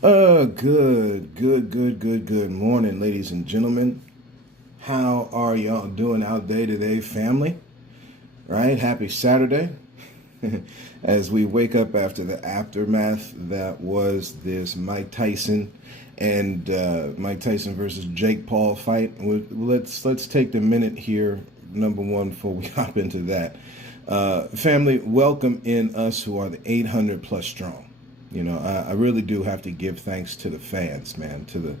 Good morning, ladies and gentlemen. How are y'all doing out there today, family? Right? Happy Saturday. As we wake up after the aftermath that was this Mike Tyson and Mike Tyson versus Jake Paul fight. Let's take the minute here, number one, before we hop into that. Family, welcome in us who are the 800 plus strong. You know, I really do have to give thanks to the fans, man, to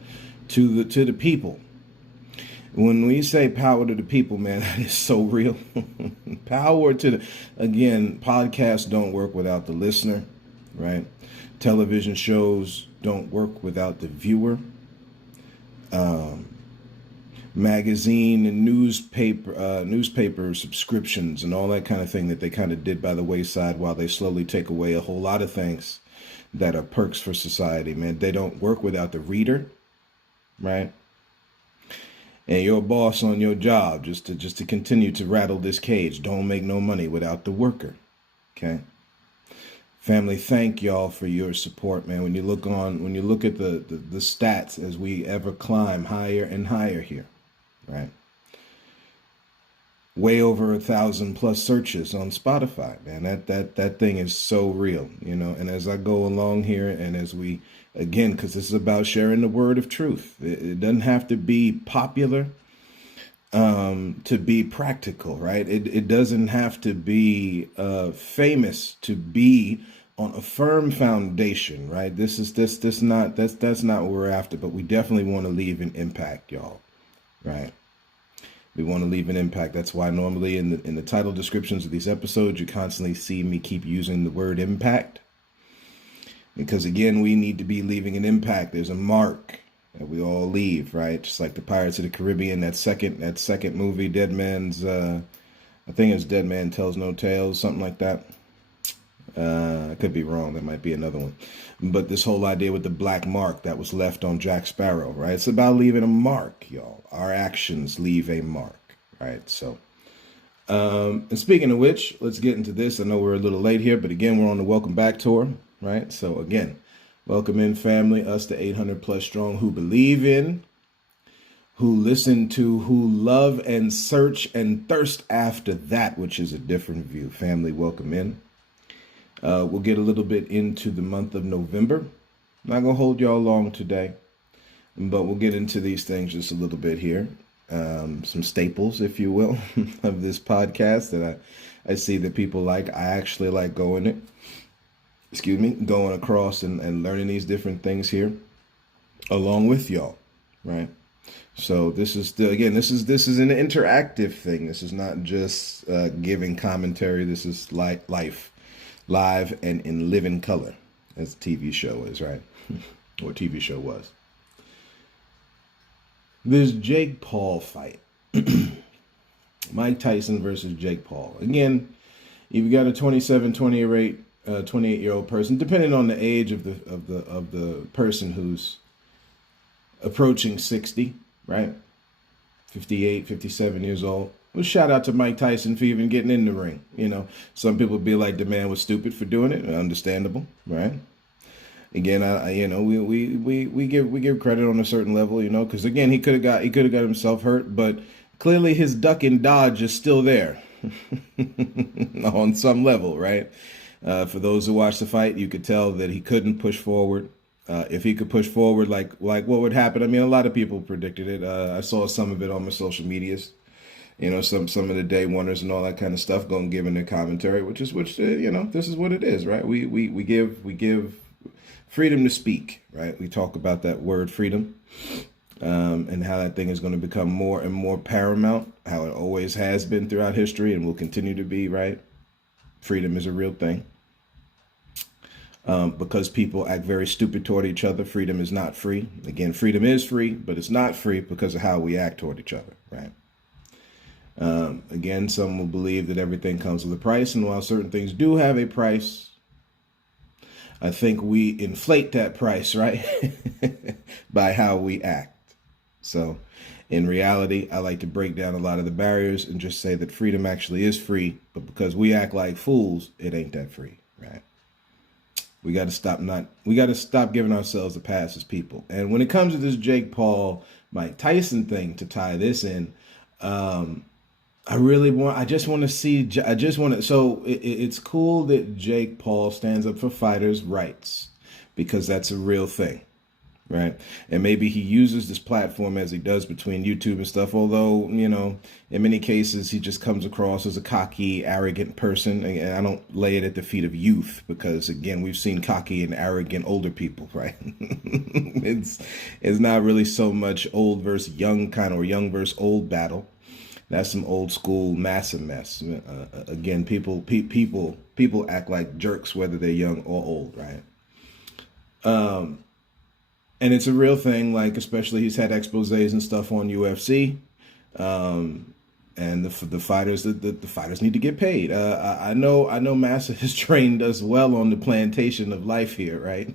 the people. When we say power to the people, man, that is so real. Power to the, again, podcasts don't work without the listener, right? Television shows don't work without the viewer. Magazine and newspaper subscriptions and all that kind of thing that they kind of did by the wayside while they slowly take away a whole lot of things that are perks for society, man. They don't work without the reader, right? And your boss on your job just to continue to rattle this cage. Don't make no money without the worker. Okay. Family, thank y'all for your support, man. When you look at the stats as we ever climb higher and higher here, right? Way over 1,000 plus searches on Spotify, man. That thing is so real, you know. And as I go along here, and as we again, because this is about sharing the word of truth. It doesn't have to be popular to be practical, right? It doesn't have to be famous to be on a firm foundation, right? That's not what we're after, but we definitely want to leave an impact, y'all, right? We want to leave an impact. That's why normally in the title descriptions of these episodes, you constantly see me keep using the word impact. Because again, we need to be leaving an impact. There's a mark that we all leave, right? Just like the Pirates of the Caribbean, that second movie, Dead Man's, I think it's Dead Man Tells No Tales, something like that. I could be wrong. That might be another one. But this whole idea with the black mark that was left on Jack Sparrow, right? It's about leaving a mark, y'all. Our actions leave a mark, right? So, and speaking of which, let's get into this. I know we're a little late here, but again, we're on the welcome back tour, right? So again, welcome in, family, us the 800 plus strong who believe in, who listen to, who love and search and thirst after that which is a different view. Family, welcome in. We'll get a little bit into the month of November. Not going to hold y'all long today, but we'll get into these things just a little bit here. Some staples, if you will, of this podcast that I see that people like. I actually like going across and learning these different things here along with y'all, right? So this is still, again, this is an interactive thing. This is not just giving commentary. This is like life. Live and in living color, as the TV show is, right? Or TV show was. This Jake Paul fight. Mike Tyson versus Jake Paul. Again, you've got a 28-year-old person, depending on the age of the person who's approaching 60, right? 58, 57 years old. Well, shout out to Mike Tyson for even getting in the ring. You know, some people be like the man was stupid for doing it. Understandable, right? Again, we give credit on a certain level, you know, because again he could have got himself hurt, but clearly his duck and dodge is still there on some level, right? For those who watched the fight, you could tell that he couldn't push forward. If he could push forward, like what would happen? I mean, a lot of people predicted it. I saw some of it on my social medias. You know, some of the day oneers and all that kind of stuff going giving their commentary, which you know, this is what it is, right? We give freedom to speak, right? We talk about that word freedom, and how that thing is going to become more and more paramount, how it always has been throughout history and will continue to be, right? Freedom is a real thing. Because people act very stupid toward each other, freedom is not free. Again, freedom is free, but it's not free because of how we act toward each other, right? Again, some will believe that everything comes with a price, and while certain things do have a price, I think we inflate that price, right? By how we act. So in reality, I like to break down a lot of the barriers and just say that freedom actually is free, but because we act like fools, it ain't that free, right? We got to stop giving ourselves a pass as people. And when it comes to this Jake Paul, Mike Tyson thing, to tie this in, I just want to see, I just want to, so it's cool that Jake Paul stands up for fighters' rights because that's a real thing. Right. And maybe he uses this platform as he does between YouTube and stuff. Although, in many cases, he just comes across as a cocky, arrogant person. And I don't lay it at the feet of youth because, again, we've seen cocky and arrogant older people. Right. It's not really so much old versus young kind or young versus old battle. That's some old school massive mess. Again, people act like jerks, whether they're young or old. Right. And it's a real thing, like especially he's had exposés and stuff on UFC, and the fighters the fighters need to get paid. I know Massa has trained us well on the plantation of life here, right?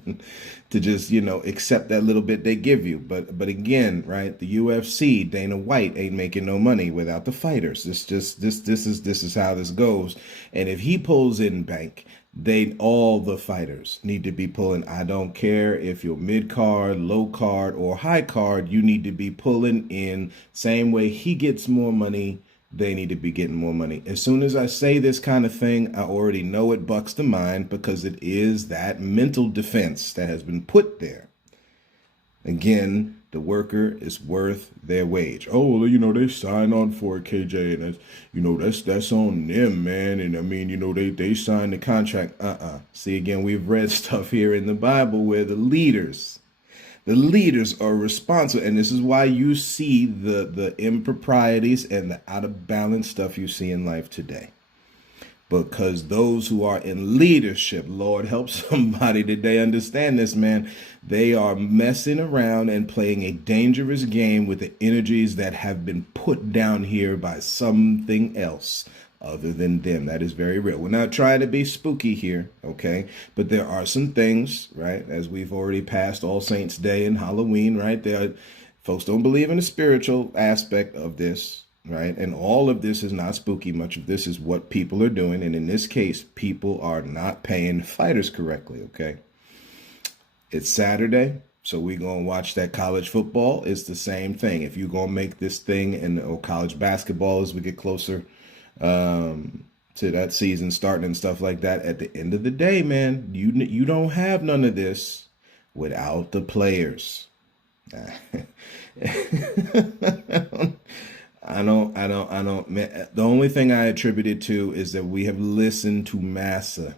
To just accept that little bit they give you, but again, right? The UFC, Dana White ain't making no money without the fighters. This is how this goes, and if he pulls in bank, all the fighters need to be pulling. I don't care if you're mid card, low card, or high card, you need to be pulling in. Same way he gets more money, they need to be getting more money. As soon as I say this kind of thing, I already know it bucks the mind because it is that mental defense that has been put there. Again, the worker is worth their wage. Oh, well, they signed on for it, KJ, and that's on them, man. And I mean, they signed the contract. See, again, we've read stuff here in the Bible where the leaders are responsible, and this is why you see the improprieties and the out of balance stuff you see in life today. Because those who are in leadership, Lord help somebody today understand this, man. They are messing around and playing a dangerous game with the energies that have been put down here by something else other than them. That is very real. We're not trying to be spooky here, okay? But there are some things, right? As we've already passed All Saints Day and Halloween, right? Folks don't believe in the spiritual aspect of this. Right. And all of this is not spooky. Much of this is what people are doing. And in this case, people are not paying fighters correctly. OK, it's Saturday, so we're going to watch that college football. It's the same thing. If you're going to make this thing or college basketball as we get closer to that season starting and stuff like that, at the end of the day, man, you don't have none of this without the players. I don't. The only thing I attribute it to is that we have listened to Massa.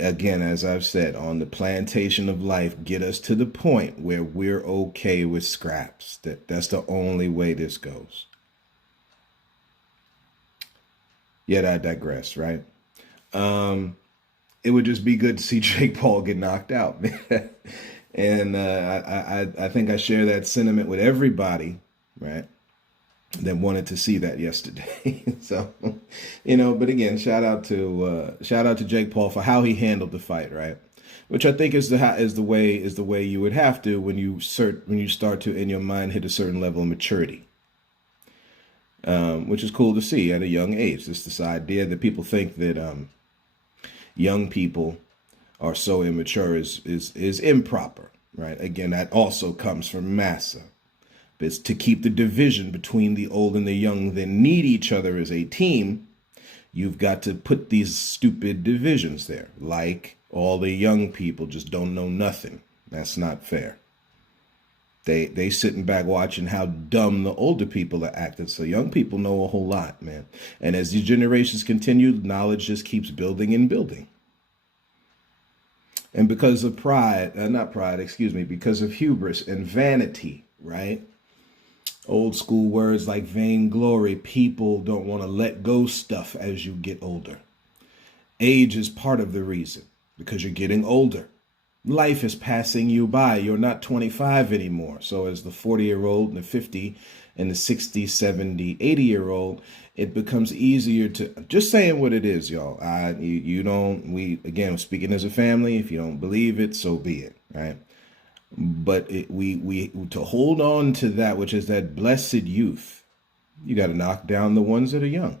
Again, as I've said, on the plantation of life, get us to the point where we're okay with scraps. That's the only way this goes. Yet I digress, right? It would just be good to see Jake Paul get knocked out. And I think I share that sentiment with everybody, right, that wanted to see that yesterday. So, but again, shout out to Jake Paul for how he handled the fight, right? Which I think is the way you would have to when you start to in your mind hit a certain level of maturity, which is cool to see at a young age. It's this idea that people think that young people are so immature is improper, right? Again, that also comes from Massa. It's to keep the division between the old and the young that need each other as a team. You've got to put these stupid divisions there, like all the young people just don't know nothing. That's not fair. They sitting back watching how dumb the older people are acting. So young people know a whole lot, man. And as these generations continue, knowledge just keeps building and building. And because of because of hubris and vanity, right? Old school words like vainglory, people don't want to let go stuff as you get older. Age is part of the reason, because you're getting older. Life is passing you by. You're not 25 anymore. So as the 40-year-old and the 50 and the 60, 70, 80-year-old, it becomes easier to just saying what it is, y'all. Again, speaking as a family, if you don't believe it, so be it, right? But we to hold on to that, which is that blessed youth, you got to knock down the ones that are young.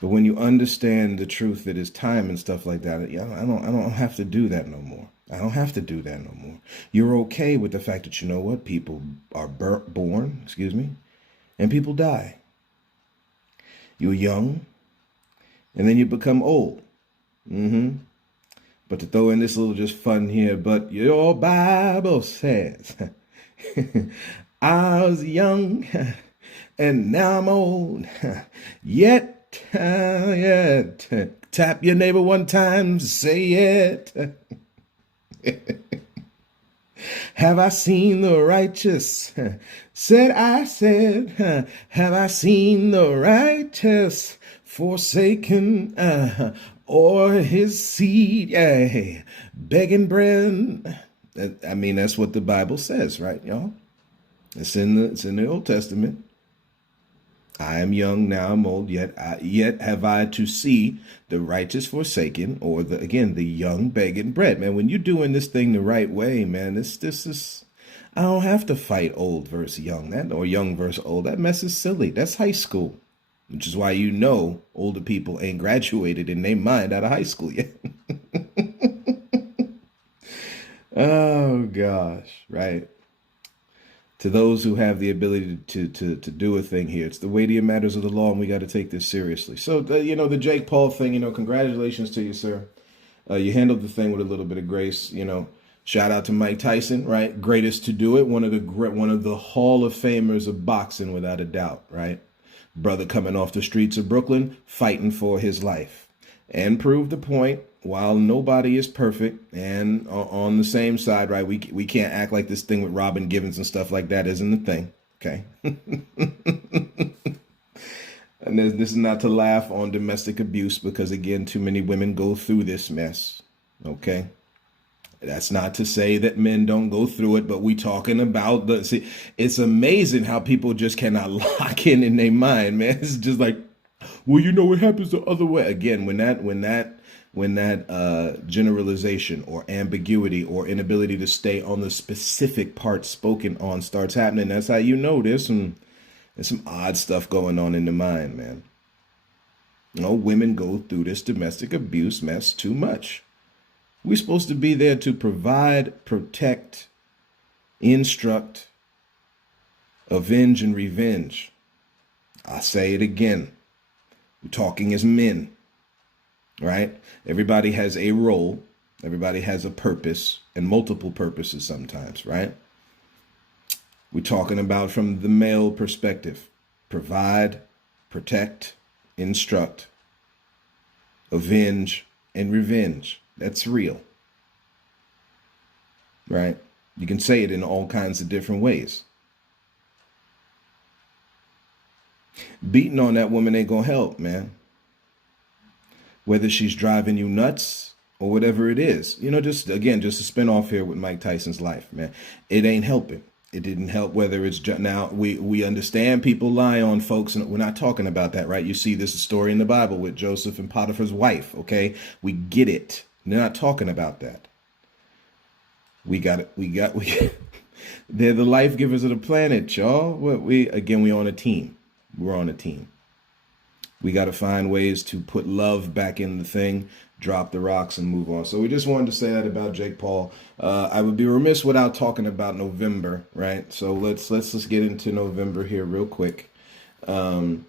But when you understand the truth that is time and stuff like that, yeah, I don't have to do that no more. I don't have to do that no more. You're okay with the fact that you know what? People are born, and people die. You're young, and then you become old. But to throw in this little just fun here, but your Bible says, I was young, and now I'm old, yet, tap your neighbor one time, say it. Have I seen the righteous? Said, have I seen the righteous forsaken, or his seed, begging bread? I mean, that's what the Bible says, right, y'all? It's in the Old Testament. I am young, now I'm old, yet have I to see the righteous forsaken, or the young begging bread. Man, when you're doing this thing the right way, man, this is, I don't have to fight old versus young, or young versus old. That mess is silly. That's high school, which is why older people ain't graduated in their mind out of high school yet. Oh gosh, right. To those who have the ability to do a thing here, it's the weightier matters of the law, and we got to take this seriously. So, the Jake Paul thing, congratulations to you, sir. You handled the thing with a little bit of grace. Shout out to Mike Tyson, right? Greatest to do it, one of the Hall of Famers of boxing, without a doubt, right? Brother coming off the streets of Brooklyn, fighting for his life, and proved the point. While nobody is perfect, and on the same side, right, we can't act like this thing with Robin Givens and stuff like that isn't a thing, okay? And this is not to laugh on domestic abuse, because, again, too many women go through this mess, okay? That's not to say that men don't go through it, but we talking about it's amazing how people just cannot lock in their mind, man. It's just like, well, it happens the other way. Again, when that generalization or ambiguity or inability to stay on the specific part spoken on starts happening, that's how there's some odd stuff going on in the mind, man. Women go through this domestic abuse mess too much. We're supposed to be there to provide, protect, instruct, avenge, and revenge. I say it again. We're talking as men. Right? Everybody has a role. Everybody has a purpose, and multiple purposes sometimes, right? We're talking about from the male perspective. Provide, protect, instruct, avenge, and revenge. That's real. Right? You can say it in all kinds of different ways. Beating on that woman ain't gonna help, man. Whether she's driving you nuts or whatever it is. Just a spin off here with Mike Tyson's life, man. It ain't helping. It didn't help whether it's now we understand people lie on folks, and we're not talking about that, right? You see this story in the Bible with Joseph and Potiphar's wife, okay? We get it. They're not talking about that. We got it. They're the life givers of the planet, y'all. We on a team. We're on a team. We got to find ways to put love back in the thing, drop the rocks, and move on. So we just wanted to say that about Jake Paul. I would be remiss without talking about November, right? So let's get into November here real quick. And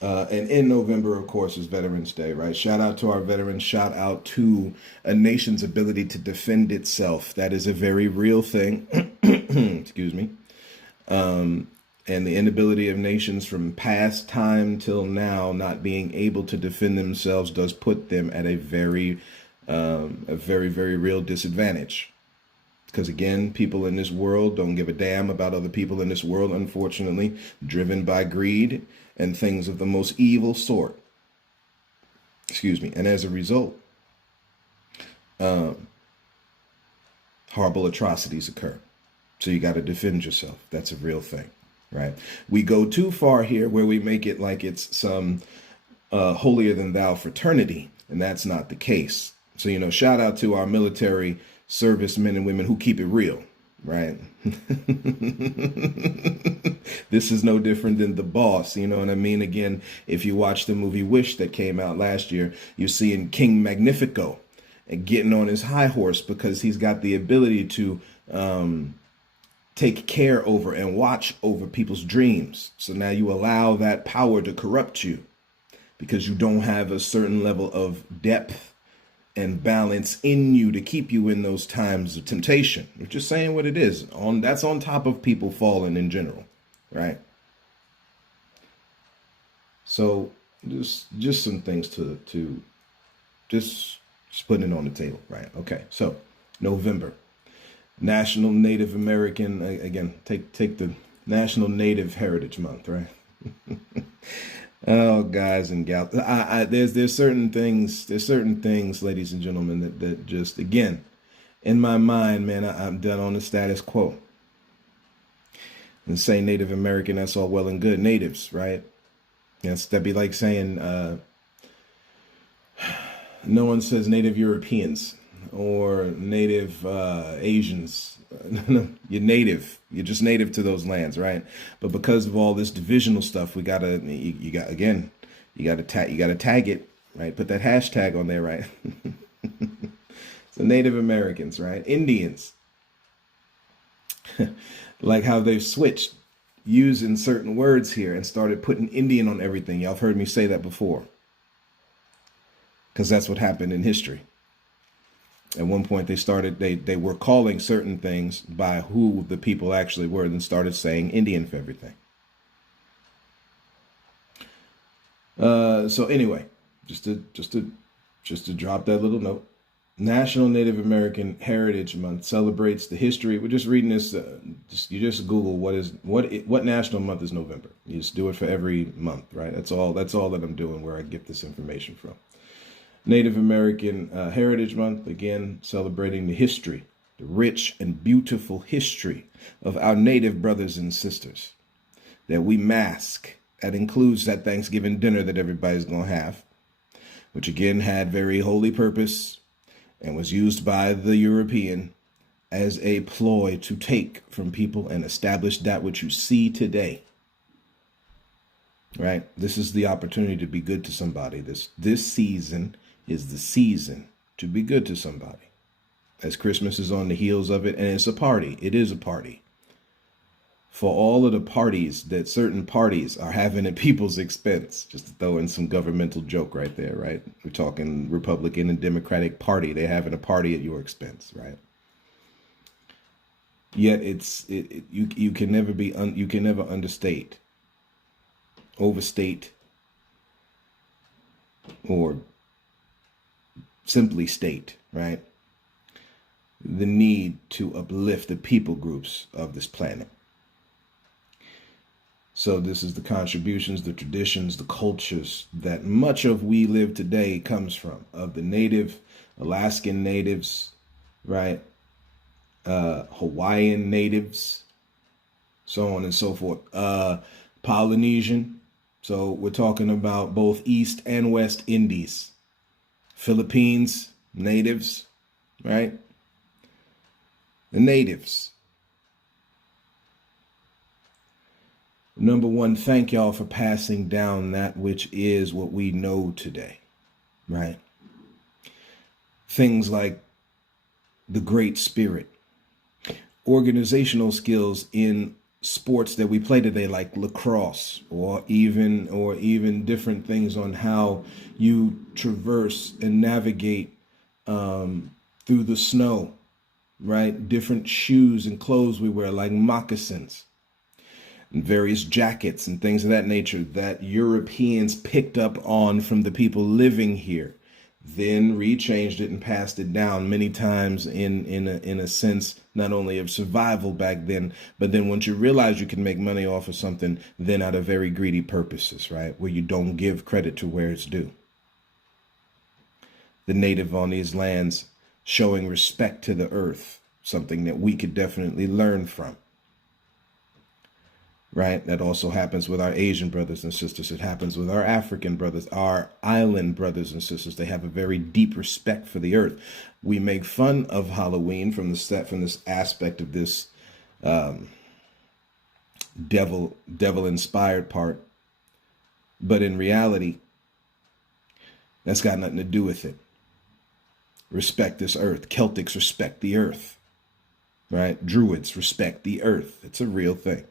in November, of course, is Veterans Day, right? Shout out to our veterans. Shout out to a nation's ability to defend itself. That is a very real thing. Excuse me. And the inability of nations from past time till now not being able to defend themselves does put them at a very, very real disadvantage. Because, again, people in this world don't give a damn about other people in this world, unfortunately, driven by greed and things of the most evil sort. Excuse me. And as a result, horrible atrocities occur. So you got to defend yourself. That's a real thing. Right. We go too far here where we make it like it's some holier than thou fraternity. And that's not the case. So, shout out to our military servicemen and women who keep it real. right? This is no different than The Boss, you know what I mean? Again, if you watch the movie Wish that came out last year, you're seeing King Magnifico and getting on his high horse because he's got the ability to take care over and watch over people's dreams. So now you allow that power to corrupt you because you don't have a certain level of depth and balance in you to keep you in those times of temptation. We're just saying what it is. That's on top of people falling in general, right? So just some things to just putting it on the table, right? Okay, so November, National Native American. Again, take the National Native Heritage Month, right? Oh, guys and gals, there's certain things, ladies and gentlemen, that just, again, in my mind, man, I'm done on the status quo. And say Native American, that's all well and good. Natives, right? Yes, that'd be like saying no one says Native Europeans or Native Asians. You're native. You're just native to those lands, right? But because of all this divisional stuff, you gotta tag it, right? Put that hashtag on there, right? So Native Americans, right? Indians, like how they've switched using certain words here and started putting Indian on everything. Y'all have heard me say that before, because that's what happened in history. At one point, they were calling certain things by who the people actually were, and started saying Indian for everything. So anyway, just to drop that little note, National Native American Heritage Month celebrates the history. We're just reading this. You just Google what national month is November. You just do it for every month, right? That's all that I'm doing. Where I get this information from. Native American Heritage Month, again, celebrating the history, the rich and beautiful history of our Native brothers and sisters that we mask. That includes that Thanksgiving dinner that everybody's going to have, which again had very holy purpose and was used by the European as a ploy to take from people and establish that which you see today. Right? This is the opportunity to be good to somebody. This season is the season to be good to somebody. As Christmas is on the heels of it, and it's a party. It is a party. For all of the parties that certain parties are having at people's expense, just to throw in some governmental joke right there, right? We're talking Republican and Democratic Party. They're having a party at your expense, right? Yet you can never understate, overstate, or simply state, right, the need to uplift the people groups of this planet. So this is the contributions, the traditions, the cultures that much of we live today comes from, of the native, Alaskan natives, right, Hawaiian natives, so on and so forth, Polynesian. So we're talking about both East and West Indies. Philippines, natives, right? The natives. Number one, thank y'all for passing down that which is what we know today, right? Things like the Great Spirit, organizational skills in sports that we play today, like lacrosse, or even different things on how you traverse and navigate through the snow, right? Different shoes and clothes we wear, like moccasins, and various jackets and things of that nature that Europeans picked up on from the people living here, then rechanged it and passed it down many times in a sense, not only of survival back then, but then once you realize you can make money off of something, then out of very greedy purposes, right? Where you don't give credit to where it's due. The native on these lands showing respect to the earth, something that we could definitely learn from. Right? That also happens with our Asian brothers and sisters. It happens with our African brothers, our island brothers and sisters. They have a very deep respect for the earth. We make fun of Halloween from this aspect of this devil inspired part. But in reality, that's got nothing to do with it. Respect this earth. Celtics respect the earth, right? Druids respect the earth. It's a real thing.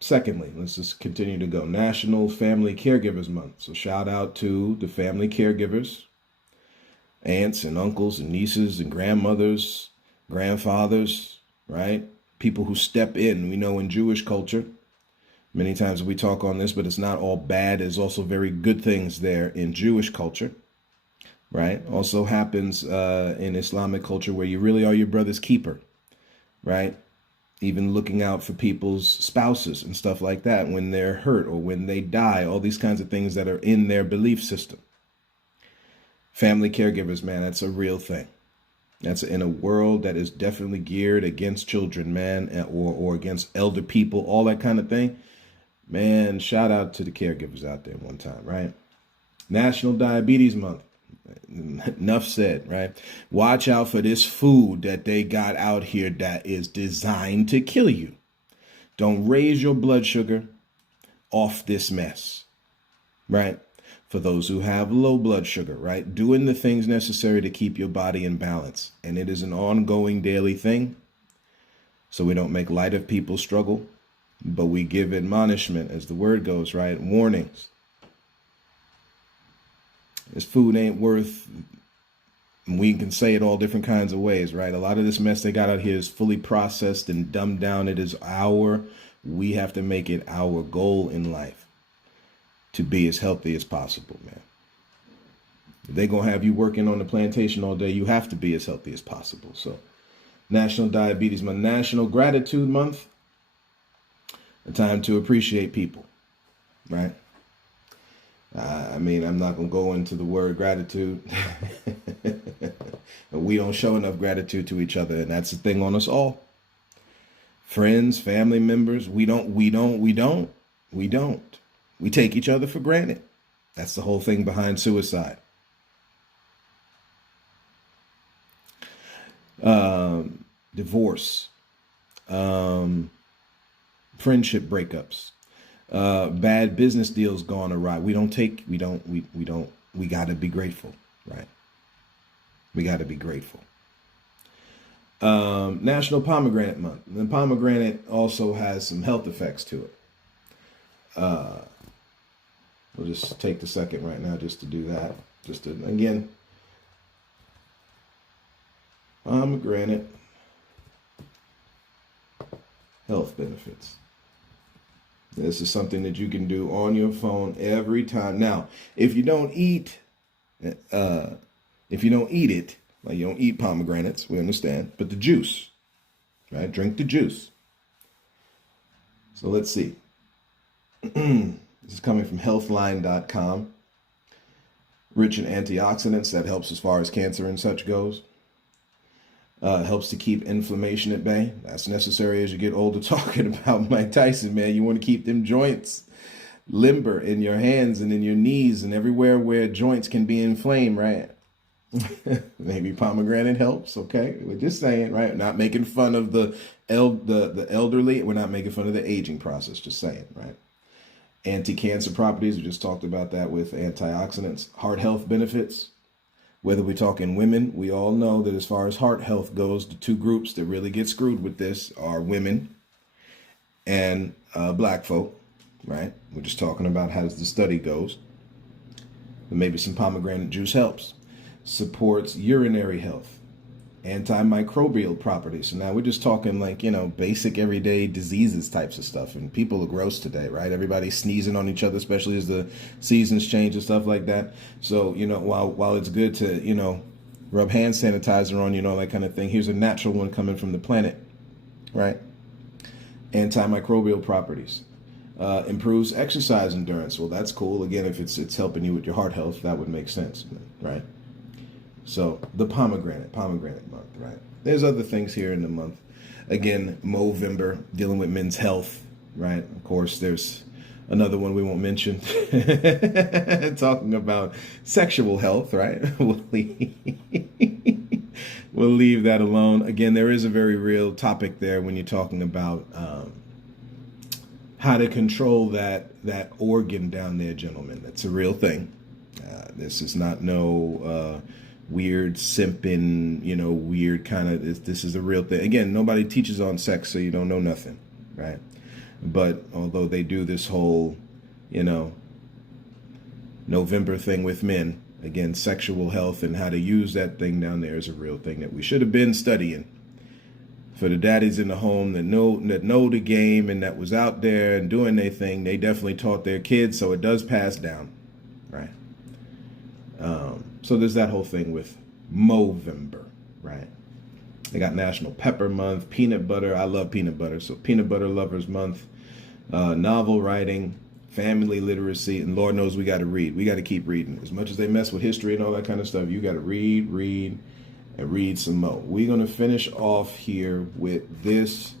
Secondly, let's just continue to go. National Family Caregivers Month. So shout out to the family caregivers, aunts and uncles and nieces and grandmothers, grandfathers, right? People who step in. We know in Jewish culture, many times we talk on this, but it's not all bad. There's also very good things there in Jewish culture, right? Also happens in Islamic culture where you really are your brother's keeper, right? Even looking out for people's spouses and stuff like that when they're hurt or when they die, all these kinds of things that are in their belief system. Family caregivers, man, that's a real thing. That's in a world that is definitely geared against children, man, or against elder people, all that kind of thing. Man, shout out to the caregivers out there one time, right? National Diabetes Month. Enough said, right? Watch out for this food that they got out here that is designed to kill you. Don't raise your blood sugar off this mess, right? For those who have low blood sugar, right? Doing the things necessary to keep your body in balance. And it is an ongoing daily thing. So we don't make light of people's struggle, but we give admonishment, as the word goes, right? Warnings. This food ain't worth, we can say it all different kinds of ways, right? A lot of this mess they got out here is fully processed and dumbed down. It is we have to make it our goal in life to be as healthy as possible, man. If they're going to have you working on the plantation all day, you have to be as healthy as possible. So National Diabetes Month, National Gratitude Month, a time to appreciate people, right? I'm not going to go into the word gratitude. We don't show enough gratitude to each other, and that's the thing on us all. Friends, family members, we don't. We take each other for granted. That's the whole thing behind suicide. Divorce, friendship breakups. Bad business deals gone awry. We got to be grateful, right? We got to be grateful. National Pomegranate Month. The pomegranate also has some health effects to it. We'll just take the second right now just to do that. Just to, again, pomegranate health benefits. This is something that you can do on your phone every time. Now, if you don't eat it, like you don't eat pomegranates, we understand, but the juice, right? Drink the juice. So let's see. This is coming from healthline.com. Rich in antioxidants, that helps as far as cancer and such goes. Helps to keep inflammation at bay. That's necessary as you get older. Talking about Mike Tyson, man, you want to keep them joints limber in your hands and in your knees and everywhere where joints can be inflamed, right? Maybe pomegranate helps, okay? We're just saying, right? Not making fun of the elderly. We're not making fun of the aging process, just saying, right? Anti-cancer properties, we just talked about that with antioxidants. Heart health benefits. Whether we talk in women, we all know that as far as heart health goes, the two groups that really get screwed with this are women and black folk, right? We're just talking about how the study goes. But maybe some pomegranate juice helps. Supports urinary health, antimicrobial properties. So now we're just talking like, basic everyday diseases types of stuff. And people are gross today, right? Everybody's sneezing on each other, especially as the seasons change and stuff like that. So, while it's good to, rub hand sanitizer on, that kind of thing, here's a natural one coming from the planet, right? Antimicrobial properties. Improves exercise endurance. Well, that's cool. Again, if it's helping you with your heart health, that would make sense, right? So the pomegranate month, right? There's other things here in the month. Again, Movember, dealing with men's health, right? Of course, there's another one we won't mention. Talking about sexual health, right? we'll leave that alone. Again, there is a very real topic there when you're talking about how to control that organ down there, gentlemen. That's a real thing. This is not no weird simping, weird kind of. This is a real thing. Again, nobody teaches on sex, so you don't know nothing, right? But although they do this whole, November thing with men, again, sexual health and how to use that thing down there is a real thing that we should have been studying. For the daddies in the home that know the game and that was out there and doing their thing, they definitely taught their kids, so it does pass down, right? So there's that whole thing with Movember, right? They got National Pepper Month, peanut butter. I love peanut butter, so Peanut Butter Lovers Month, novel writing, family literacy, and Lord knows we got to read. We got to keep reading. As much as they mess with history and all that kind of stuff, you got to read, and read some more. We're going to finish off here with this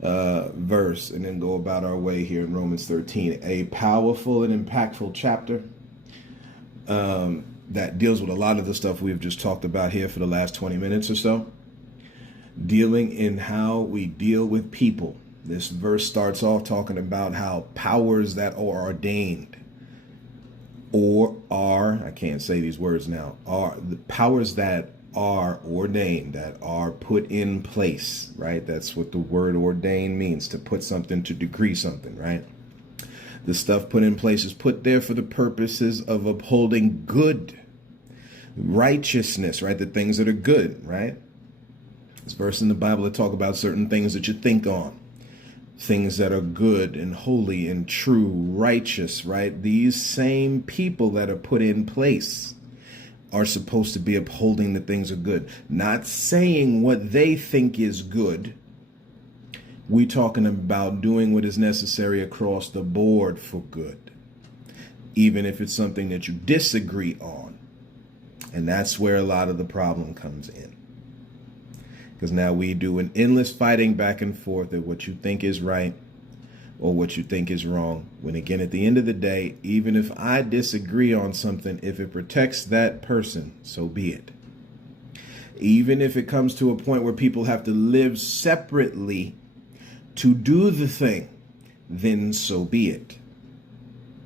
verse and then go about our way here in Romans 13. A powerful and impactful chapter that deals with a lot of the stuff we've just talked about here for the last 20 minutes or so. Dealing in how we deal with people. This verse starts off talking about how powers that are ordained or are, I can't say these words now, are the powers that are ordained, that are put in place, right? That's what the word ordained means, to put something, to decree something, right? The stuff put in place is put there for the purposes of upholding good, righteousness, right? The things that are good, right? This verse in the Bible that talk about certain things that you think on, things that are good and holy and true, righteous, right? These same people that are put in place are supposed to be upholding the things are good, not saying what they think is good. We're talking about doing what is necessary across the board for good, even if it's something that you disagree on. And that's where a lot of the problem comes in. Because now we do an endless fighting back and forth of what you think is right or what you think is wrong. When again, at the end of the day, even if I disagree on something, if it protects that person, so be it. Even if it comes to a point where people have to live separately to do the thing, then so be it,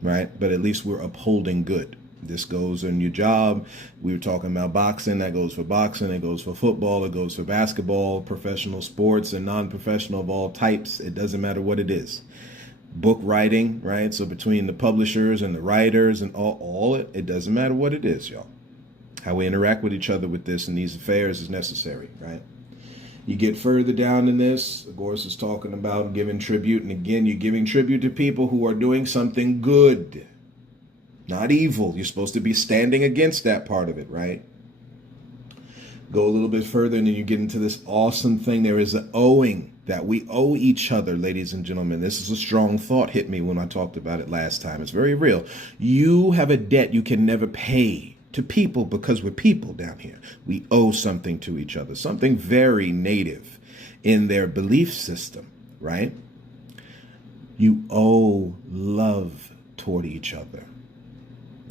right? But at least we're upholding good. This goes on your job. We were talking about boxing. That goes for boxing. It goes for football. It goes for basketball, professional sports, and non-professional of all types. It doesn't matter what it is. Book writing, right? So between the publishers and the writers and all it doesn't matter what it is, y'all. How we interact with each other with this and these affairs is necessary, right? You get further down in this, of course, it's talking about giving tribute. And again, you're giving tribute to people who are doing something good, not evil. You're supposed to be standing against that part of it, right? Go a little bit further and then you get into this awesome thing. There is an owing that we owe each other, ladies and gentlemen. This is a strong thought hit me when I talked about it last time. It's very real. You have a debt you can never pay to people because we're people down here. We owe something to each other, something very native in their belief system, right? You owe love toward each other.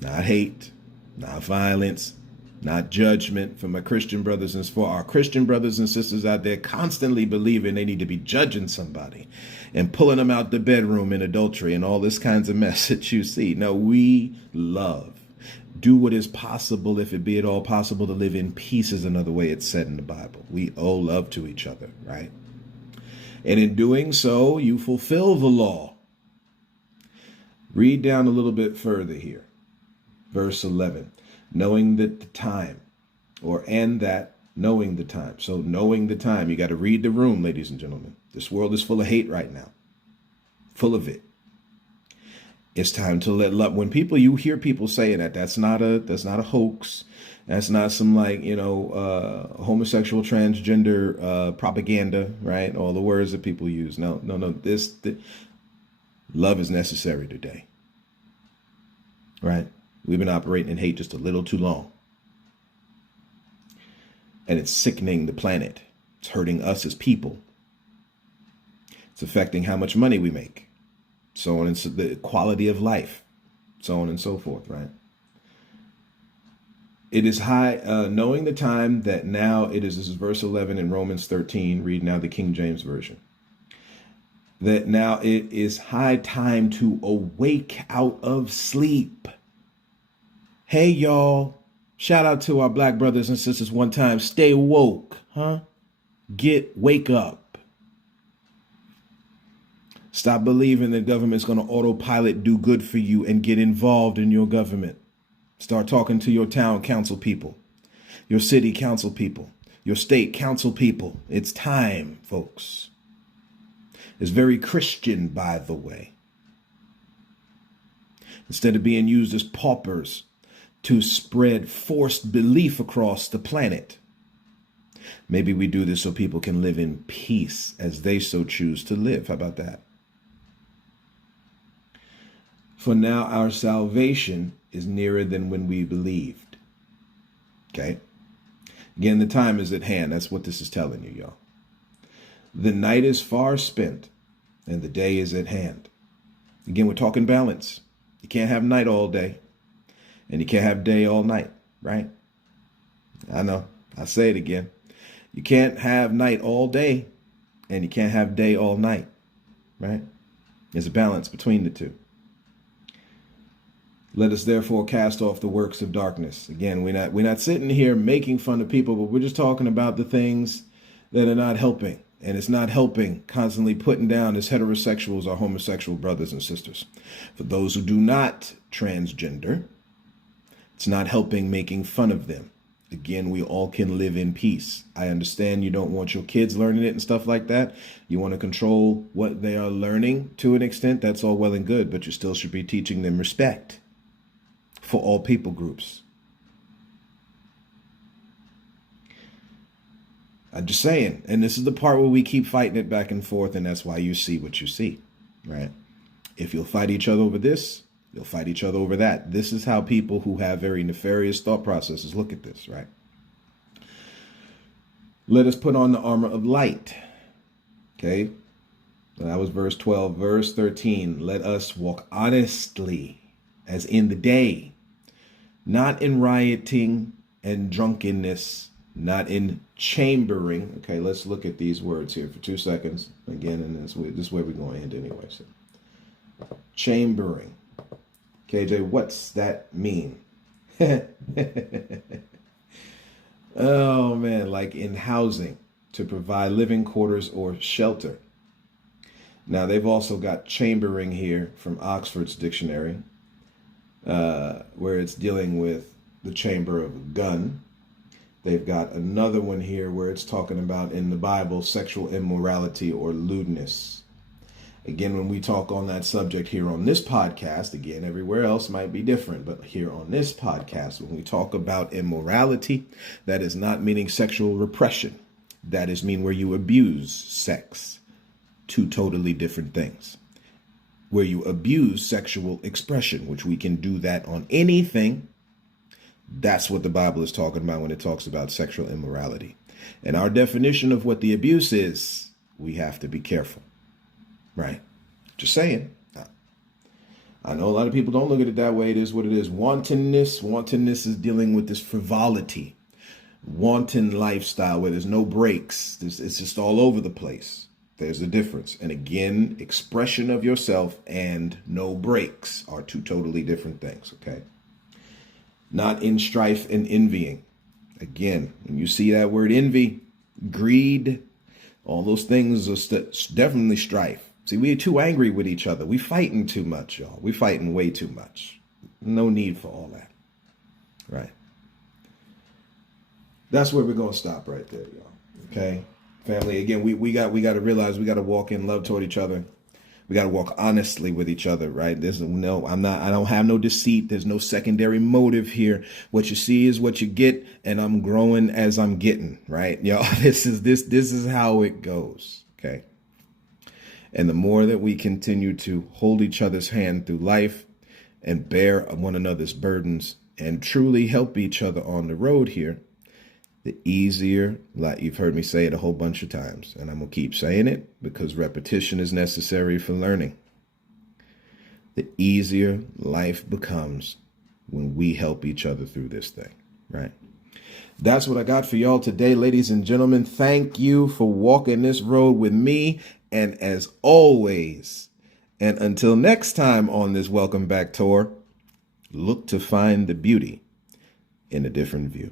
Not hate, not violence, not judgment. For my Christian brothers and for our Christian brothers and sisters out there constantly believing they need to be judging somebody and pulling them out the bedroom in adultery and all this kinds of mess that you see. No, we love. Do what is possible, if it be at all possible, to live in peace is another way it's said in the Bible. We owe love to each other, right? And in doing so, you fulfill the law. Read down a little bit further here. Verse 11, knowing that the time, knowing the time. So knowing the time, you got to read the room, ladies and gentlemen. This world is full of hate right now, full of it. It's time to let love. When you hear people saying that's not a hoax. That's not some homosexual transgender propaganda, right? All the words that people use. No. Love is necessary today, right? We've been operating in hate just a little too long. And it's sickening the planet. It's hurting us as people. It's affecting how much money we make. So on and so the quality of life. So on and so forth, right? It is high, knowing the time that now it is, this is verse 11 in Romans 13, read now the King James Version, that now it is high time to awake out of sleep. Hey, y'all, shout out to our black brothers and sisters one time. Stay woke, huh? Wake up. Stop believing the government's going to autopilot do good for you and get involved in your government. Start talking to your town council people, your city council people, your state council people. It's time, folks. It's very Christian, by the way. Instead of being used as paupers to spread forced belief across the planet, maybe we do this so people can live in peace as they so choose to live. How about that? For now, our salvation is nearer than when we believed. Okay? Again, the time is at hand. That's what this is telling you, y'all. The night is far spent and the day is at hand. Again, we're talking balance. You can't have night all day and you can't have day all night, right? I know. I say it again. You can't have night all day and you can't have day all night, right? There's a balance between the two. Let us therefore cast off the works of darkness. Again, we're not sitting here making fun of people, but we're just talking about the things that are not helping. And it's not helping constantly putting down as heterosexuals or homosexual brothers and sisters. For those who do not transgender, it's not helping making fun of them. Again, we all can live in peace. I understand you don't want your kids learning it and stuff like that. You want to control what they are learning to an extent. That's all well and good, but you still should be teaching them respect for all people groups. I'm just saying, and this is the part where we keep fighting it back and forth, and that's why you see what you see, right? If you'll fight each other over this, you'll fight each other over that. This is how people who have very nefarious thought processes look at this, right? Let us put on the armor of light. Okay, that was verse 12. Verse 13, let us walk honestly as in the day, not in rioting and drunkenness, not in chambering. Okay, let's look at these words here for 2 seconds. Again, and this is where we're going to end anyway. So, chambering. KJ, what's that mean? Oh, man, like in housing, to provide living quarters or shelter. Now, they've also got chambering here from Oxford's dictionary, where it's dealing with the chamber of a gun. They've got another one here where it's talking about in the Bible, sexual immorality or lewdness. Again, when we talk on that subject here on this podcast, again, everywhere else might be different, but here on this podcast, when we talk about immorality, that is not meaning sexual repression. That is mean where you abuse sex. Two totally different things. Where you abuse sexual expression, which we can do that on anything. That's what the Bible is talking about when it talks about sexual immorality. And our definition of what the abuse is, we have to be careful. Right? Just saying. I know a lot of people don't look at it that way. It is what it is. Wantonness. Wantonness is dealing with this frivolity. Wanton lifestyle where there's no breaks. It's just all over the place. There's a difference. And again, expression of yourself and no breaks are two totally different things. Okay? Not in strife and envying. Again, when you see that word envy, greed, all those things are definitely strife. See, we're too angry with each other. We fighting too much, y'all. We fighting way too much. No need for all that. Right. That's where we're going to stop right there, y'all. Okay? Family, again, we got to realize we got to walk in love toward each other. We got to walk honestly with each other, right? I don't have no deceit. There's no secondary motive here. What you see is what you get, and I'm growing as I'm getting, right? Y'all, this is how it goes. Okay. And the more that we continue to hold each other's hand through life and bear one another's burdens and truly help each other on the road here, the easier, like you've heard me say it a whole bunch of times, and I'm going to keep saying it because repetition is necessary for learning. The easier life becomes when we help each other through this thing, right? That's what I got for y'all today, ladies and gentlemen. Thank you for walking this road with me. And as always, and until next time on this Welcome Back tour, look to find the beauty in a different view.